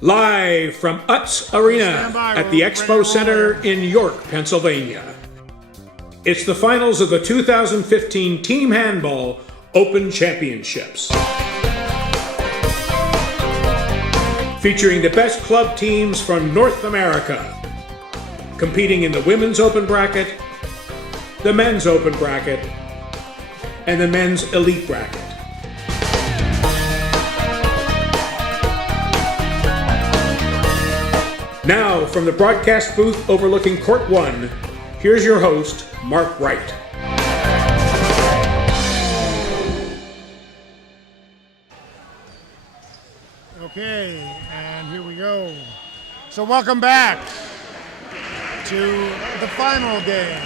Live from Utz Arena at the Expo Center in York, Pennsylvania. It's the finals of the 2015 Team Handball Open Championships. Featuring the best club teams from North America, competing in the women's open bracket, the men's open bracket, and the men's elite bracket. Now, from the broadcast booth overlooking Court 1, here's your host, Mark Wright. Okay, and here we go. So welcome back to the final game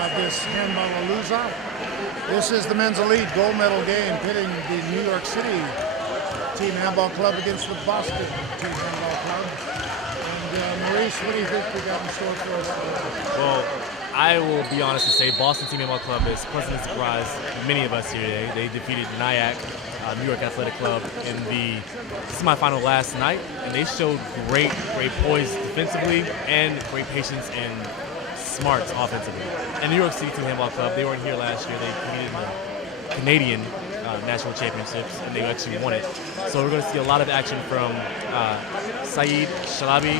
of this Handball-a-Loser. This is the men's elite gold medal game pitting the New York City Team Handball Club against the Boston Team Handball Club. And Maurice, what do you think we got in store for us? Well, I will be honest and say Boston Team Handball Club is pleasantly surprised many of us here today. They defeated NYAC, New York Athletic Club, in the semifinal last night, and they showed great poise defensively and great patience and smarts offensively. And New York City Team Handball Club, they weren't here last year. They competed in the Canadian National Championships, and they actually won it. So we're going to see a lot of action from Saeed Shalabi,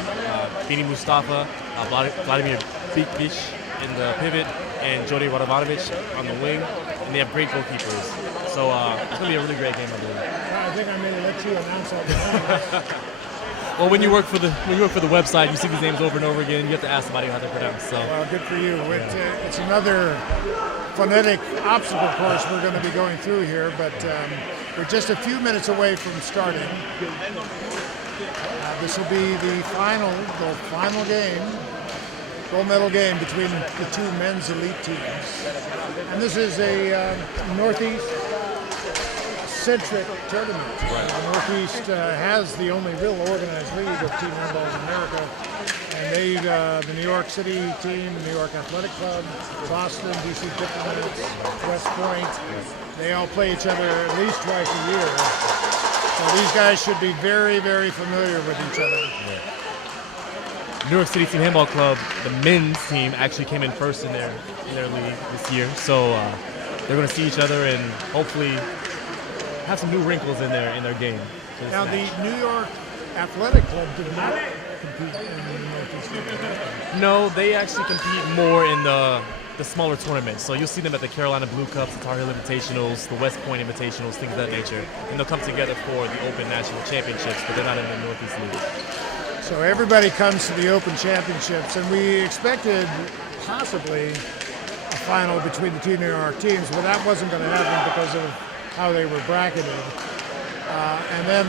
Bini Mustafa, Vladimir Bikbish in the pivot, and Jody Radovanovic on the wing, and they have great goalkeepers. So it's going to be a really great game, I believe. I think I may let you announce all the Well, when you work for the website, you see these names over and over again. You have to ask somebody how they're pronounced. So. Well, good for you. It's another phonetic obstacle course we're going to be going through here, but we're just a few minutes away from starting. This will be the final game, gold medal game between the two men's elite teams. And this is a Northeast-centric tournament. Right. The Northeast has the only real organized league of team handball in America. And the New York City team, the New York Athletic Club, Boston, DC Diplomats, West Point, they all play each other at least twice a year. So these guys should be very, very familiar with each other. Yeah. New York City Team Handball Club, the men's team, actually came in first in their league this year. So they're going to see each other and hopefully have some new wrinkles in their game. Now the New York Athletic Club did not compete in the Northeast League. No, they actually compete more in the smaller tournaments. So you'll see them at the Carolina Blue Cups, the Tar Heel Invitationals, the West Point Invitationals, things of that nature. And they'll come together for the Open National Championships, but they're not in the Northeast League. So everybody comes to the Open Championships, and we expected possibly a final between the two New York teams, but that wasn't going to happen because of how they were bracketed. And then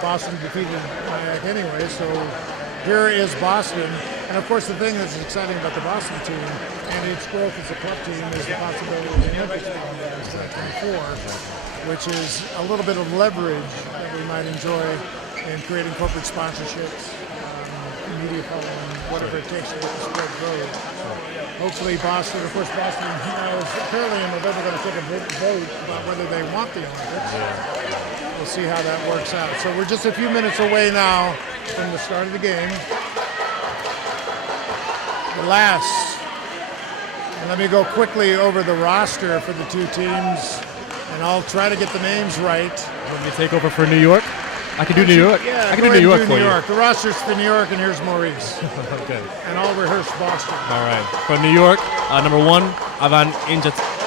Boston defeated NYAC anyway, so here is Boston. And of course the thing that's exciting about the Boston team and its growth as a club team is the possibility of the Olympics in 2024, which is a little bit of leverage that we might enjoy in creating corporate sponsorships, media following, whatever it takes to get the sport growing. Hopefully Boston, of course Boston is apparently in November going to take a vote about whether they want the Olympics. We'll see how that works out. So we're just a few minutes away now from the start of the game. The last. And let me go quickly over the roster for the two teams, and I'll try to get the names right. Want me to take over for New York? I can do New York. Yeah, I can do New York for you. The roster's for New York, and here's Maurice. Okay. And I'll rehearse Boston. All right. From New York, number 1, Ivan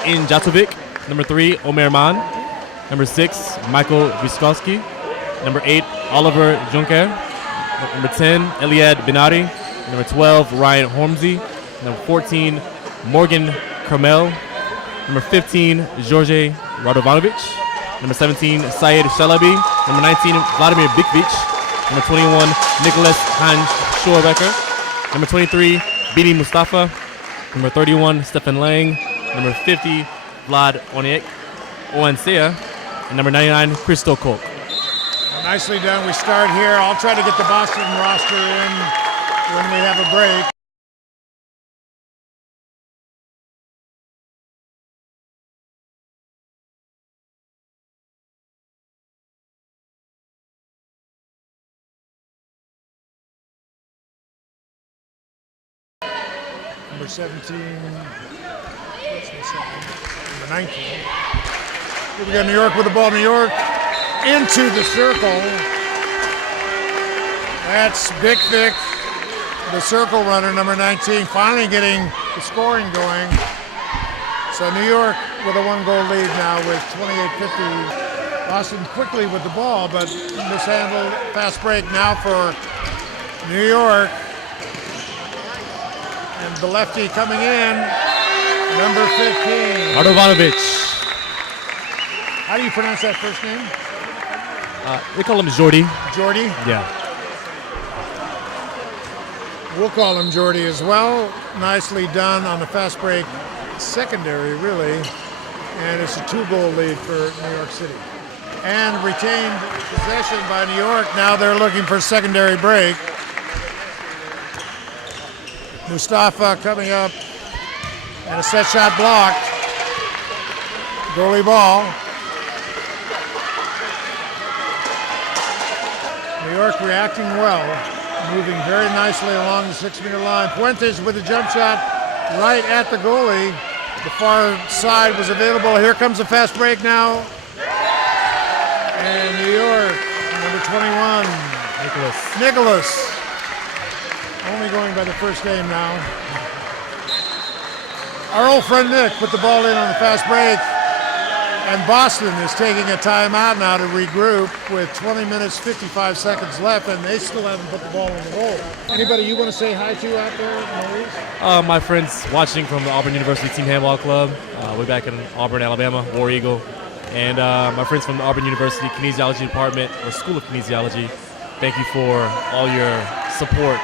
Injatovic. Number 3, Omer Man. Number 6, Michael Wiskowski. Number 8, Oliver Juncker. Number 10, Eliad Benari. Number 12, Ryan Hormsey. Number 14, Morgan Carmel. Number 15, George Radovanovic. Number 17, Saeed Shalabi. Number 19, Vladimir Bikbic. Number 21, Nicholas Hans Schorbecker. Number 23, Bini Mustafa. Number 31, Stefan Lang. Number 50, Vlad Oansea. And number 99, Christo Koch. Well, nicely done. We start here. I'll try to get the Boston roster in when we have a break. number 17, number 19. Here we go, New York with the ball. New York into the circle. That's Big Vic, the circle runner, number 19, finally getting the scoring going. So New York with a 1-goal lead now with 28:50. Boston quickly with the ball, but mishandled. Fast break now for New York. And the lefty coming in, number 15. Radovanovic. How do you pronounce that first name? They call him Jordy. Jordy? Yeah. We'll call him Jordy as well. Nicely done on the fast break secondary, really. And it's a 2-goal lead for New York City. And retained possession by New York. Now they're looking for a secondary break. Mustafa coming up. And a set shot blocked. Goalie ball. New York reacting well. Moving very nicely along the 6-meter line. Fuentes with a jump shot right at the goalie. The far side was available. Here comes a fast break now. And New York, number 21. Nicholas. Only going by the first name now. Our old friend Nick put the ball in on the fast break. And Boston is taking a timeout now to regroup with 20 minutes, 55 seconds left, and they still haven't put the ball in the goal. Anybody you want to say hi to out there, Maurice? My friends watching from the Auburn University Team Handball Club. We're back in Auburn, Alabama, War Eagle. And my friends from the Auburn University Kinesiology Department, or School of Kinesiology, thank you for all your support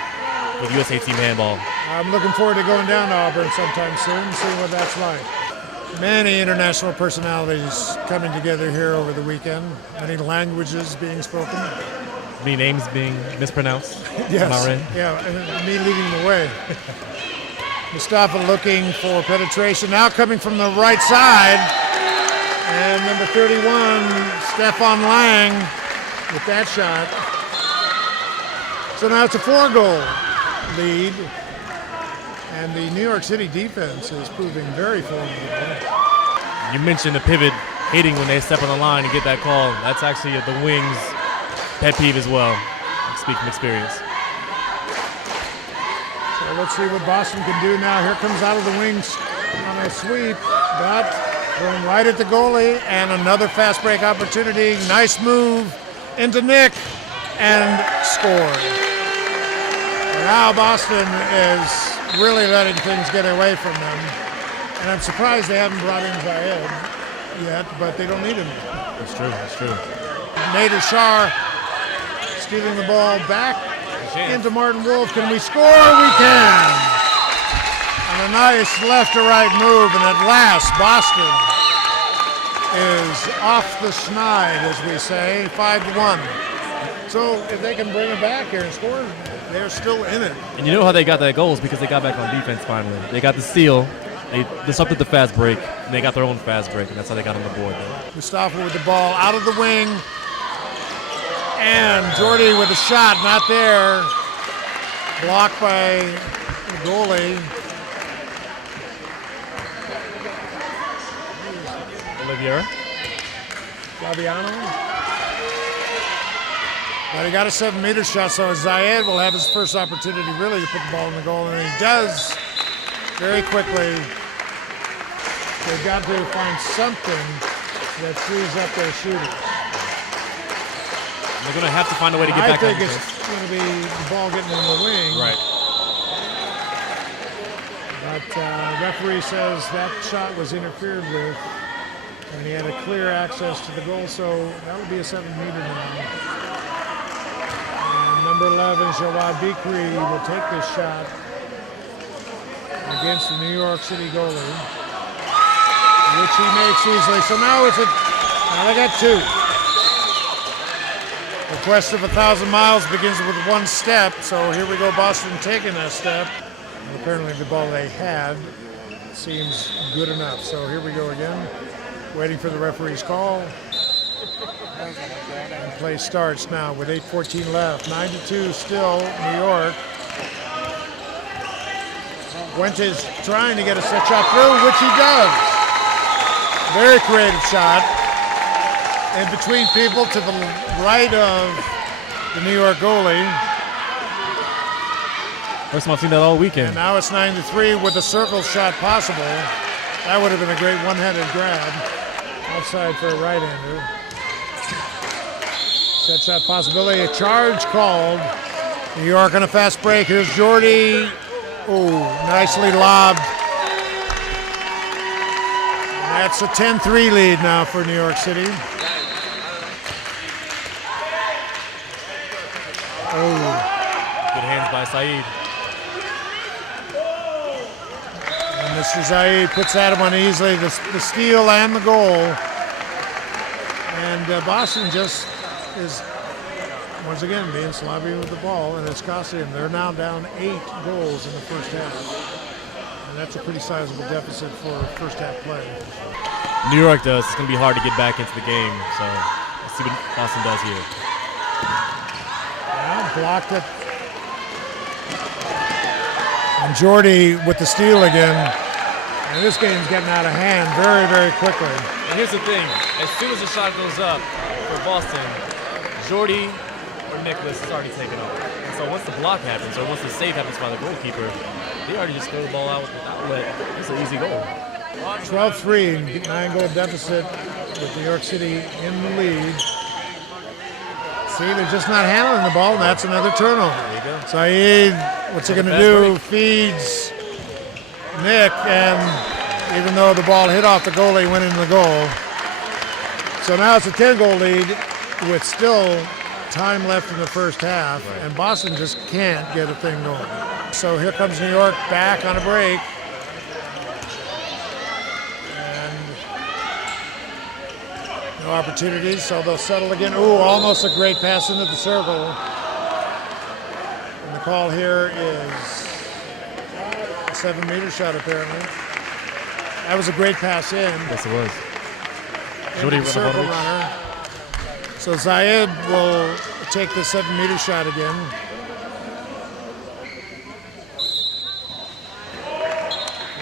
with USA Team Handball. I'm looking forward to going down to Auburn sometime soon and seeing what that's like. Many international personalities coming together here over the weekend. Many languages being spoken. Many names being mispronounced. Yes. Not right. Yeah, and me leading the way. Mustafa looking for penetration. Now coming from the right side. And number 31, Stefan Lang with that shot. So now it's a 4-goal lead. And the New York City defense is proving very formidable. You mentioned the pivot hating when they step on the line and get that call. That's actually the Wings' pet peeve as well. I speak from experience. So let's see what Boston can do now. Here comes out of the Wings on a sweep, but going right at the goalie, and another fast break opportunity. Nice move into Nick, and scored. Now Boston is really letting things get away from them. And I'm surprised they haven't brought in Zayed yet, but they don't need him. That's true, that's true. Nader Shah stealing the ball back into Martin Wolf. Can we score? We can. And a nice left to right move, and at last Boston is off the schneid, as we say, 5-1. So if they can bring it back here and score, they're still in it. And you know how they got that goal is because they got back on defense finally. They got the steal, they disrupted the fast break, and they got their own fast break, and that's how they got on the board. Mustafa with the ball out of the wing. And Jordy with a shot, not there. Blocked by the goalie. Olivier. Fabiano. But he got a 7-meter shot, so Zayed will have his first opportunity really to put the ball in the goal, and he does very quickly. They've got to find something that frees up their shooters. They're going to have to find a way to get back on I think it's going to be the ball getting in the wing. Right. But referee says that shot was interfered with, and he had a clear access to the goal, so that would be a 7-meter now. Number 11, Jawad Bikri will take this shot against the New York City goalie, which he makes easily. So now they got 2. The quest of 1,000 miles begins with one step. So here we go, Boston taking that step. And apparently the ball they had seems good enough. So here we go again, waiting for the referee's call. And play starts now with 8:14 left. 9-2 still, New York. Fuentes trying to get a set shot through, which he does. Very creative shot. In between people to the right of the New York goalie. First time I've seen that all weekend. And now it's 9-3 with a circle shot possible. That would have been a great one-handed grab. Outside for a right-hander. Set shot possibility. A charge called. New York on a fast break. Here's Jordy. Oh, nicely lobbed. And that's a 10-3 lead now for New York City. Oh. Good hands by Saeed. And Mr. Zaid puts that one easily, the steal and the goal. And Boston just is, once again, being sloppy with the ball, and it's costing them. They're now down 8 goals in the first half. And that's a pretty sizable deficit for first half play. New York does. It's going to be hard to get back into the game, so let's see what Boston does here. Blocked it. And Jordy with the steal again. And this game's getting out of hand very, very quickly. And here's the thing. As soon as the shot goes up for Boston, Jordy or Nicholas is already taken off. And so once the block happens or once the save happens by the goalkeeper, they already just throw the ball out with the outlet. It's an easy goal. 12-3, 9-goal deficit with New York City in the lead. See, they're just not handling the ball, and that's another turnover. There you go. Saeed, what's he going to do? Break. Feeds Nick, and even though the ball hit off the goalie, went into the goal. So now it's a 10-goal lead with still time left in the first half, and Boston just can't get a thing going. So here comes New York back on a break. No opportunities, so they'll settle again. Ooh, almost a great pass into the circle. And the call here is a 7-meter shot, apparently. That was a great pass in. Yes, it was. Into the circle runner. So Zayed will take the 7-meter shot again.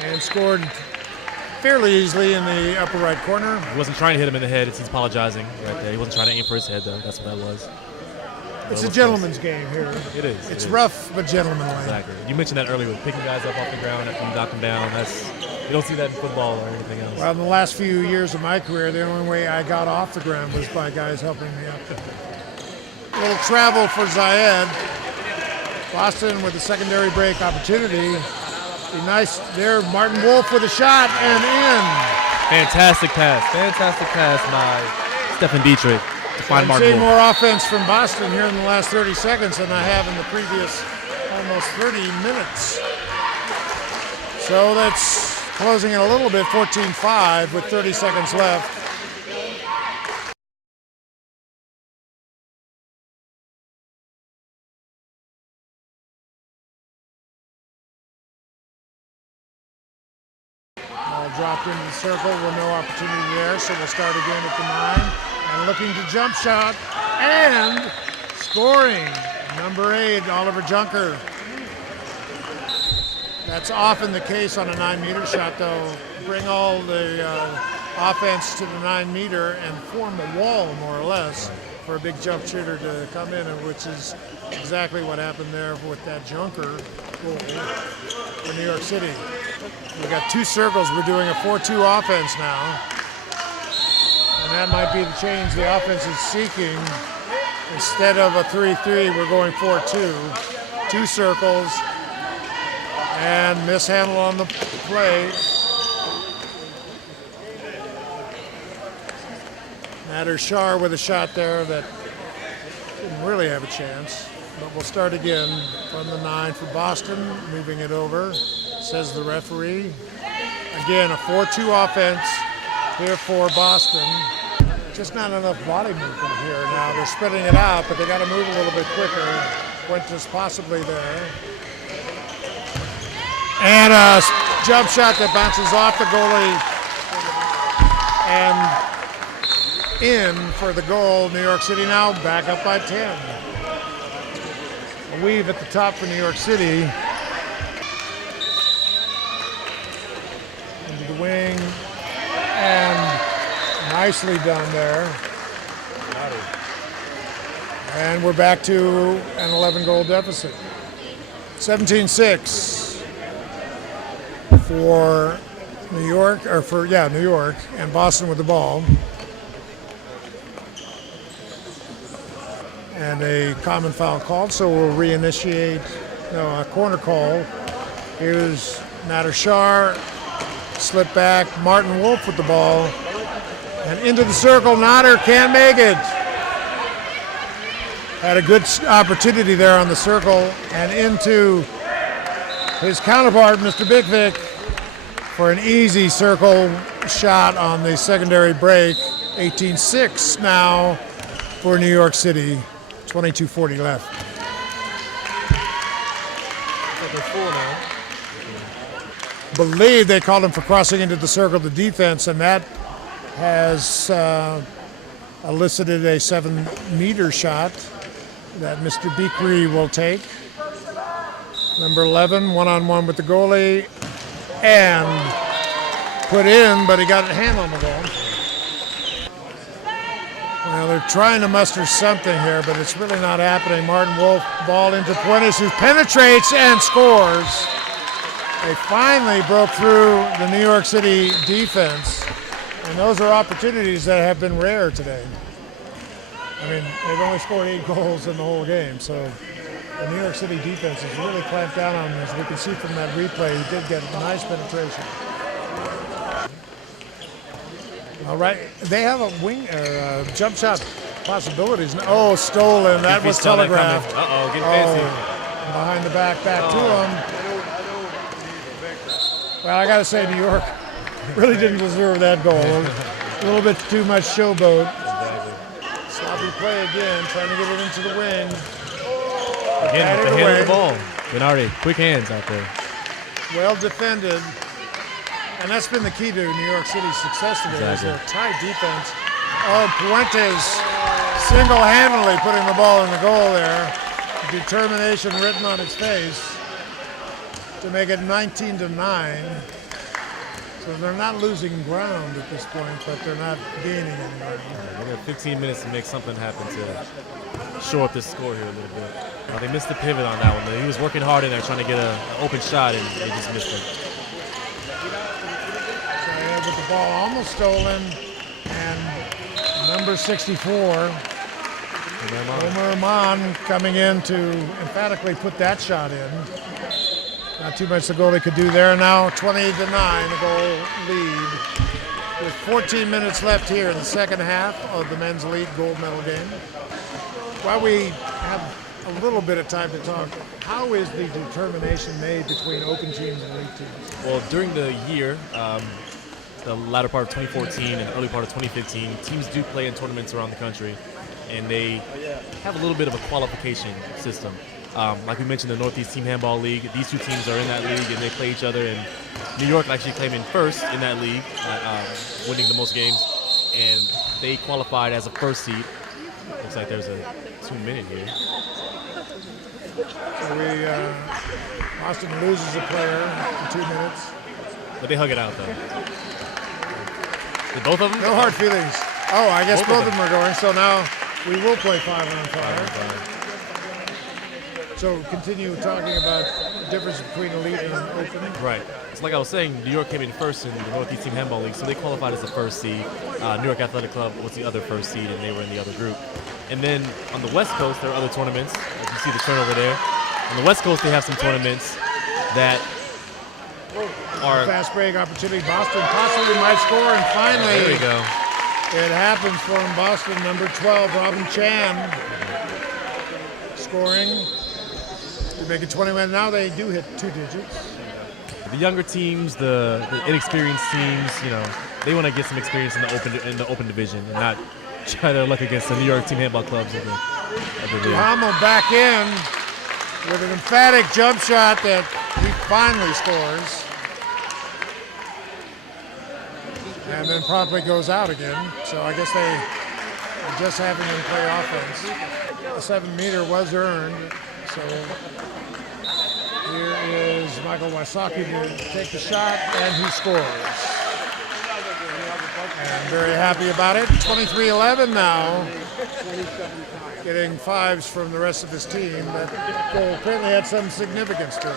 And scored fairly easily in the upper right corner. He wasn't trying to hit him in the head. He's apologizing right there. He wasn't trying to aim for his head, though. That's what that was. It's a gentleman's game here. It is. It's rough, but gentlemanly. Exactly. You mentioned that earlier with picking guys up off the ground after you knock them down. You don't see that in football or anything else. Well, in the last few years of my career, the only way I got off the ground was by guys helping me up. A little travel for Zayed. Boston with a secondary break opportunity. Be nice there. Martin Wolf with a shot and in. Fantastic pass. Fantastic pass by Stefan Dietrich to find I'm Martin seeing Wolf. more offense from Boston here in the last 30 seconds than I have in the previous almost 30 minutes. So that's closing it a little bit, 14-5 with 30 seconds left. Dropped into the circle with no opportunity there, so we'll start again at the 9. And looking to jump shot and scoring. Number 8, Oliver Junker. That's often the case on a 9-meter shot, though. Bring all the offense to the 9-meter and form a wall, more or less, for a big jump shooter to come in, which is exactly what happened there with that Junker goal for New York City. We've got 2 circles. We're doing a 4-2 offense now. And that might be the change the offense is seeking. Instead of a 3-3, we're going 4-2. 2 circles. And mishandle on the play. Nader Shah with a shot there that didn't really have a chance. But we'll start again from the 9 for Boston, moving it over, says the referee. Again, a 4-2 offense here for Boston. Just not enough body movement here now. They're spreading it out, but they got to move a little bit quicker. Fuentes possibly there. And a jump shot that bounces off the goalie and in for the goal. New York City now back up by 10. A weave at the top for New York City. Nicely done there. And we're back to an 11-goal deficit. 17-6 for New York, New York, and Boston with the ball. And a common foul called, so we'll reinitiate a corner call. Here's Nader Shah, slip back, Martin Wolf with the ball, and into the circle. Nader can't make it. Had a good opportunity there on the circle, and into his counterpart, Mr. Bigvik, for an easy circle shot on the secondary break. 18-6 now for New York City. 22:40 left. Believe they called him for crossing into the circle of the defense, and that has elicited a 7-meter shot that Mr. Bikri will take. Number 11, one-on-one with the goalie, and put in, but he got a hand on the ball. Well, they're trying to muster something here, but it's really not happening. Martin Wolf, ball into Puentes, who penetrates and scores. They finally broke through the New York City defense, and those are opportunities that have been rare today. I mean, they've only scored 8 goals in the whole game, so the New York City defense has really clamped down on them. As we can see from that replay, he did get a nice penetration. All right, they have a wing jump shot possibilities. Oh, stolen. That was telegraphed. Uh-oh, getting fancy. Behind the back to him. Well, I got to say, New York really didn't deserve that goal. A little bit too much showboat. Sloppy play again, trying to get it into the wing. Again, with the hand of the ball. Bernardi, quick hands out there. Well defended. And that's been the key to New York City's success today, is their tight defense. Oh, Puentes single-handedly putting the ball in the goal there. Determination written on his face to make it 19-9. So they're not losing ground at this point, but they're not gaining any ground. They got 15 minutes to make something happen to shore up this score here a little bit. They missed the pivot on that one. He was working hard in there trying to get an open shot, and they just missed it. With the ball almost stolen, and number 64, Omer Aman, coming in to emphatically put that shot in. Not too much the goalie could do there. Now 28-9, the goal lead. With 14 minutes left here in the second half of the men's elite gold medal game. While we have a little bit of time to talk, how is the determination made between open teams and elite teams? Well, during the year, the latter part of 2014 and early part of 2015, teams do play in tournaments around the country, and they have a little bit of a qualification system. Like we mentioned, the Northeast Team Handball League, these two teams are in that league, and they play each other, and New York actually came in first in that league, winning the most games, and they qualified as a first seed. Looks like there's a 2-minute here. So Boston loses a player in 2 minutes. But they hug it out, though. Did both of them? No hard feelings. Oh, I guess both of them are going. So now we will play 5-on-5. So continue talking about the difference between elite and open. Right. So like I was saying, New York came in first in the Northeast Team Handball League, so they qualified as the first seed. New York Athletic Club was the other first seed, and they were in the other group. And then on the West Coast, there are other tournaments. As you see the turnover there. On the West Coast, they have some tournaments that are... Fast break opportunity. Boston possibly might score, and finally... There we go. It happens from Boston, number 12, Robin Chan, scoring to make it 21. Now they do hit 2 digits. The younger teams, the inexperienced teams, they want to get some experience in the open division and not try to look against the New York Team Handball clubs of the league. Hamel back in with an emphatic jump shot that he finally scores. And then promptly goes out again. So I guess they are just having him play offense. The 7-meter was earned. So here is Michael Wysocki to take the shot, and he scores. And very happy about it. 23-11 now. Getting fives from the rest of his team. That goal apparently had some significance to it.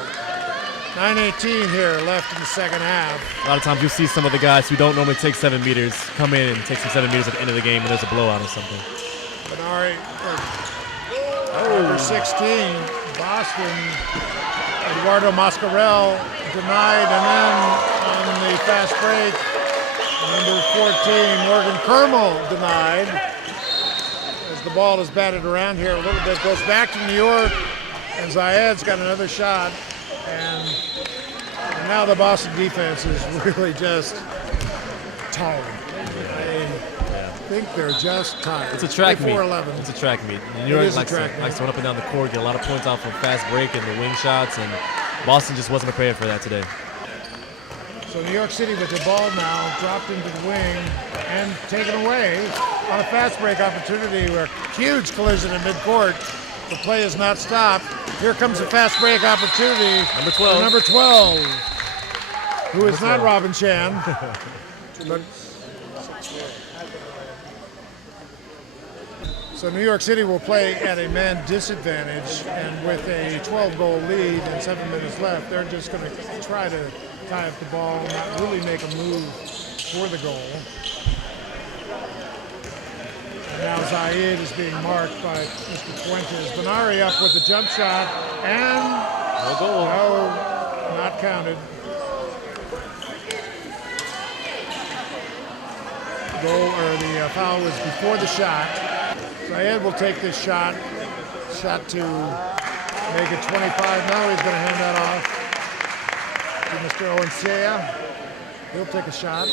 9:18 here left in the second half. A lot of times you'll see some of the guys who don't normally take 7 meters come in and take some 7 meters at the end of the game when there's a blowout or something. Benari, number 16, Boston, Eduardo Mascarell denied, and then on the fast break, number 14, Morgan Kermel denied. As the ball is batted around here a little bit, goes back to New York, and Zayed's got another shot. And now the Boston defense is really just tired. I think they're just tired. It's a track meet. 11. It's a track meet. New York likes to run up and down the court, get a lot of points off from fast break and the wing shots, and Boston just wasn't prepared for that today. So New York City with the ball now dropped into the wing and taken away on a fast break opportunity, where a huge collision in midcourt. The play is not stopped. Here comes a fast break opportunity. Number 12. Number 12, who is not Robin Chan. But so New York City will play at a man disadvantage, and with a 12-goal lead and 7 minutes left, they're just going to try to tie up the ball, not really make a move for the goal. And now Zayed is being marked by Mr. Fuentes. Benari up with the jump shot, and no goal. No, not counted. Goal, or the foul was before the shot. Zayed will take this shot to make it 25. Now he's going to hand that off to Mr. Owencia. He'll take a shot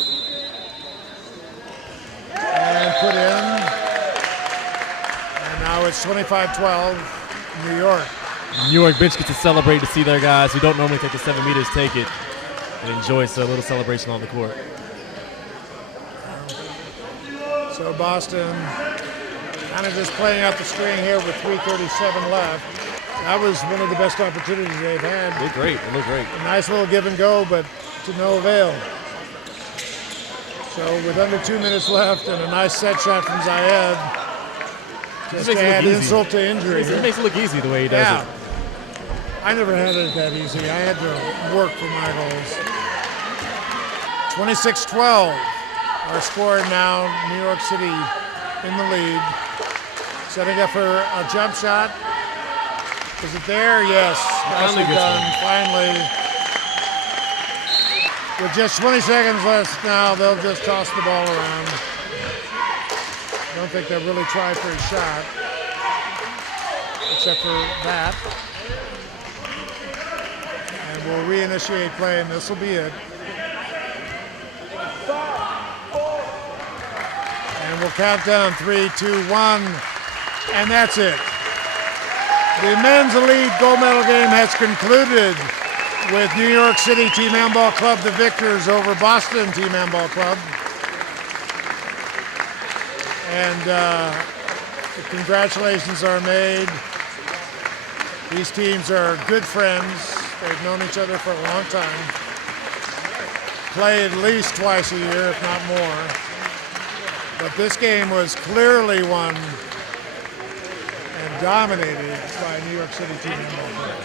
and put in. And now it's 25-12, New York. New York bench gets to celebrate to see their guys who don't normally take the 7 meters take it and enjoy a little celebration on the court. So Boston kind of just playing out the string here with 3:37 left. That was one of the best opportunities they've had. They look great. They look great. A nice little give and go, but to no avail. So with under 2 minutes left and a nice set shot from Zayed, just to add insult to injury. It makes it look easy the way he does it. I never had it that easy. I had to work for my goals. 26-12. Our score now, New York City in the lead. Setting up for a jump shot. Is it there? Yes. Nicely done. Finally. With just 20 seconds left now, they'll just toss the ball around. Don't think they'll really try for a shot, except for that. And we'll reinitiate play, and this will be it. And we'll count down 3, 2, 1, and that's it. The men's elite gold medal game has concluded with New York City Team Handball Club the victors over Boston Team Handball Club. And the congratulations are made. These teams are good friends. They've known each other for a long time. Play at least twice a year, if not more. But this game was clearly won and dominated by New York City Team Handball Club.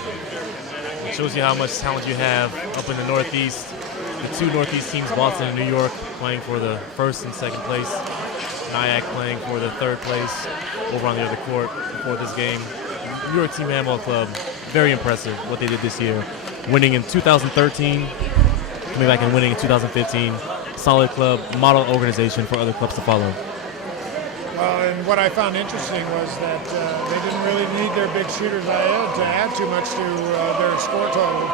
It shows you how much talent you have up in the Northeast. The two Northeast teams, Boston and New York, playing for the first and second place. Nyack playing for the third place over on the other court before this game. New York Team Handball Club, very impressive what they did this year. Winning in 2013, coming back and winning in 2015. Solid club, model organization for other clubs to follow. Well, and what I found interesting was that they didn't really need their big shooters to add too much to their score total.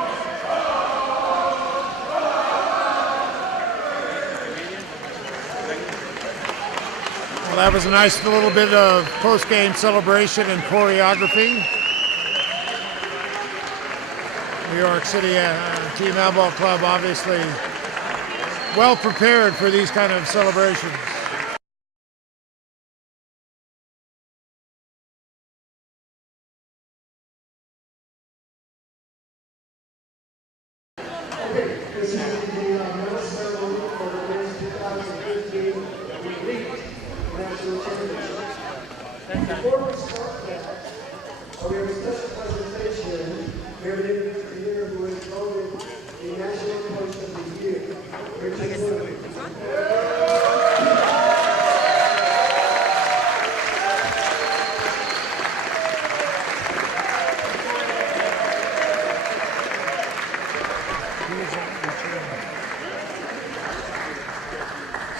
Well, that was a nice little bit of post-game celebration and choreography. New York City Team Handball Club obviously well prepared for these kind of celebrations. This is the medal ceremony for the men's 2015 national championship. Before we start that, we have a special presentation. We have an individual here who is voted the National Coach of the Year.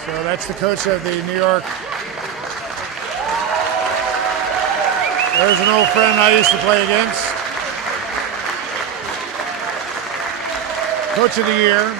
So that's the coach of the New York. There's an old friend I used to play against. Coach of the Year.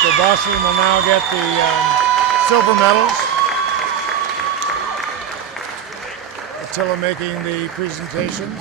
So Boston will now get the silver medals. Attila making the presentations.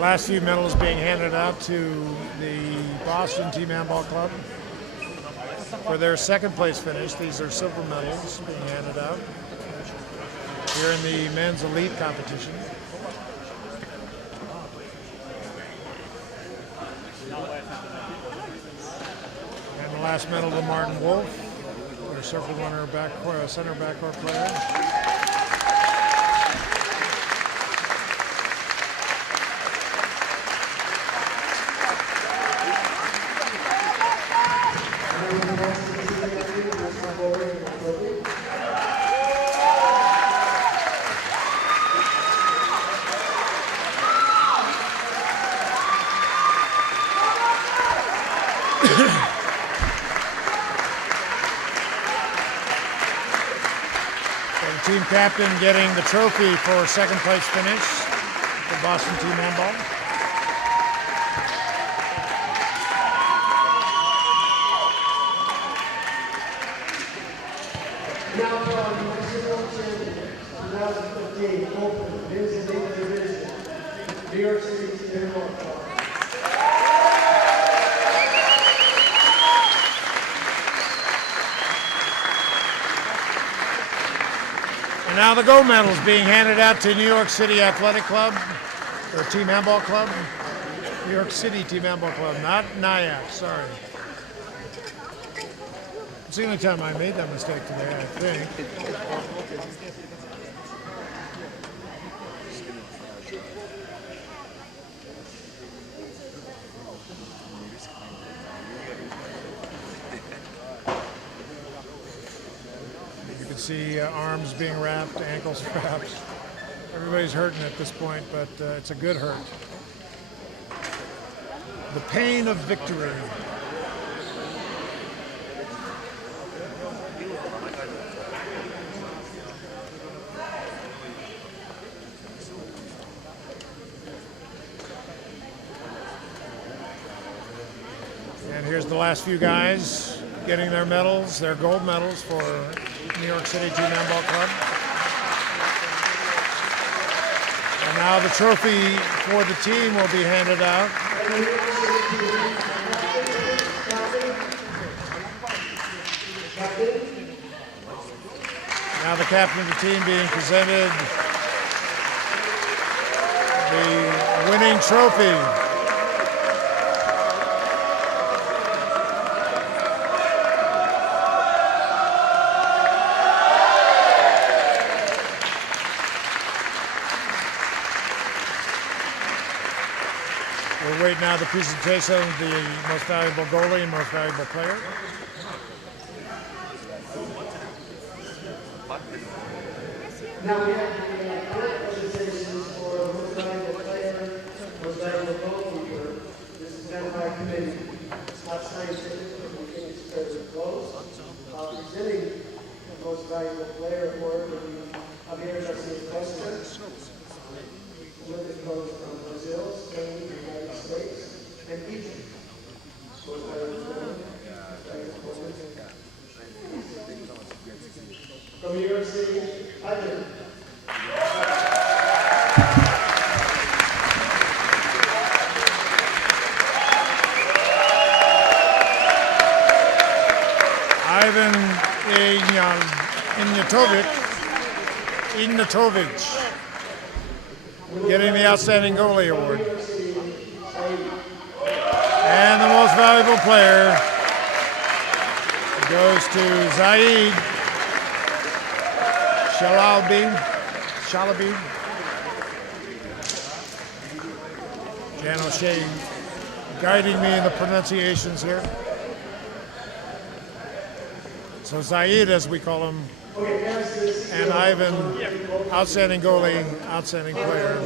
Last few medals being handed out to the Boston Team Handball Club for their second place finish. These are silver medals being handed out here in the men's elite competition. And the last medal to Martin Wolf, their circle runner, center backcourt player. Team captain getting the trophy for second place finish for Boston Team Handball. Now from National Champion 2015 Open Men's Elite Division, New York City Team Handball Club. And now the gold medals being handed out to New York City Athletic Club, or Team Handball Club. New York City Team Handball Club, not NIAC, sorry. It's the only time I made that mistake today, I think. See arms being wrapped, ankles wrapped. Everybody's hurting at this point, but it's a good hurt. The pain of victory. And here's the last few guys getting their medals, their gold medals for New York City Team Handball Club. And now the trophy for the team will be handed out. Now the captain of the team being presented the winning trophy. We'll wait now the presentation of the most valuable goalie and most valuable player. Now we have the current presentations for most valuable player, most valuable goalkeeper. This is done by committee. It's not scientific, but we think it's fairly close. Presenting the most valuable player award will be Javier Garcia Costa. Winner comes from Brazil, Spain, the United States, and Egypt. Most valuable player. From New York City, Ivan. Ivan Ignatovic, getting the Outstanding Goalie Award. And the most valuable player goes to Zaid Shalabi. Jan O'Shea guiding me in the pronunciations here. So Zaid, as we call him, and Ivan, outstanding goalie, outstanding player.